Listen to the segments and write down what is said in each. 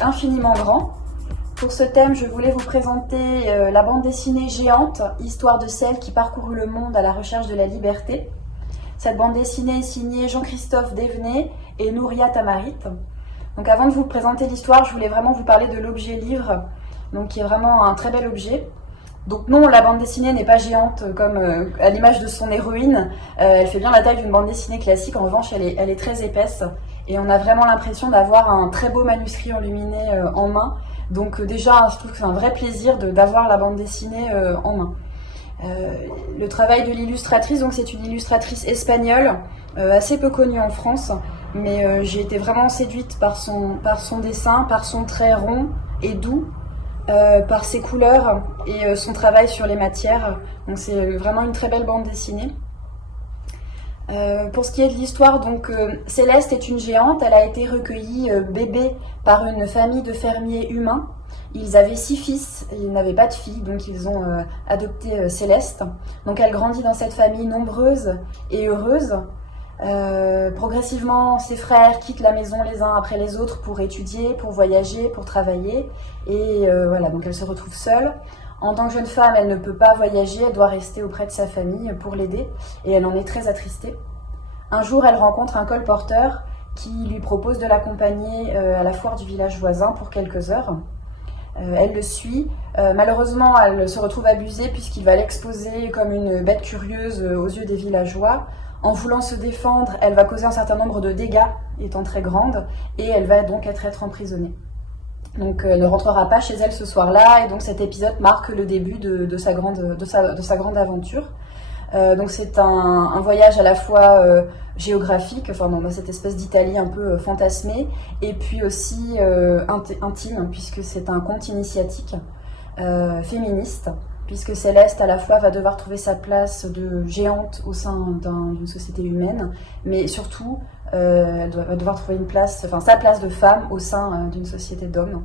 Infiniment grand. Pour ce thème, je voulais vous présenter la bande dessinée Géante, histoire de celle qui parcourut le monde à la recherche de la liberté. Cette bande dessinée est signée Jean-Christophe Devenay et Nouria Tamarit. Donc avant de vous présenter l'histoire, je voulais vraiment vous parler de l'objet livre, donc qui est vraiment un très bel objet. Donc non, la bande dessinée n'est pas géante comme à l'image de son héroïne. Elle fait bien la taille d'une bande dessinée classique, en revanche elle est très épaisse. Et on a vraiment l'impression d'avoir un très beau manuscrit enluminé en main. Donc déjà, je trouve que c'est un vrai plaisir d'avoir la bande dessinée en main. Le travail de l'illustratrice, donc c'est une illustratrice espagnole, assez peu connue en France, mais j'ai été vraiment séduite par son dessin, par son trait rond et doux, par ses couleurs et son travail sur les matières. Donc c'est vraiment une très belle bande dessinée. Pour ce qui est de l'histoire, donc Céleste est une géante. Elle a été recueillie bébé par une famille de fermiers humains. Ils avaient 6 fils, ils n'avaient pas de filles, donc ils ont adopté Céleste. Donc elle grandit dans cette famille nombreuse et heureuse. Progressivement, ses frères quittent la maison les uns après les autres pour étudier, pour voyager, pour travailler. Et voilà, donc elle se retrouve seule. En tant que jeune femme, elle ne peut pas voyager, elle doit rester auprès de sa famille pour l'aider, et elle en est très attristée. Un jour, elle rencontre un colporteur qui lui propose de l'accompagner à la foire du village voisin pour quelques heures. Elle le suit. Malheureusement, elle se retrouve abusée puisqu'il va l'exposer comme une bête curieuse aux yeux des villageois. En voulant se défendre, elle va causer un certain nombre de dégâts, étant très grande, et elle va donc être emprisonnée. Donc elle ne rentrera pas chez elle ce soir-là, et donc cet épisode marque le début de sa grande aventure. Donc c'est un voyage à la fois géographique, enfin dans cette espèce d'Italie un peu fantasmée, et puis aussi intime, puisque c'est un conte initiatique féministe, puisque Céleste à la fois va devoir trouver sa place de géante au sein d'une société humaine, mais surtout elle va devoir trouver sa place de femme au sein d'une société d'hommes.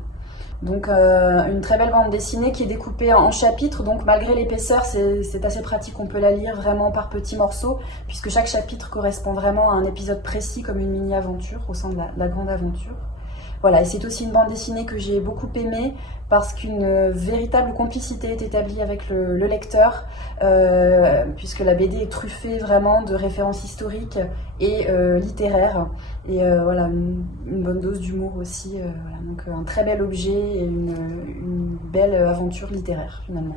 Donc une très belle bande dessinée qui est découpée en chapitres, donc malgré l'épaisseur, c'est assez pratique, on peut la lire vraiment par petits morceaux, puisque chaque chapitre correspond vraiment à un épisode précis, comme une mini-aventure au sein de la grande aventure. Voilà, et c'est aussi une bande dessinée que j'ai beaucoup aimée, parce qu'une véritable complicité est établie avec le lecteur, puisque la BD est truffée vraiment de références historiques et littéraires, et voilà, une bonne dose d'humour aussi, voilà, donc un très bel objet et une belle aventure littéraire finalement.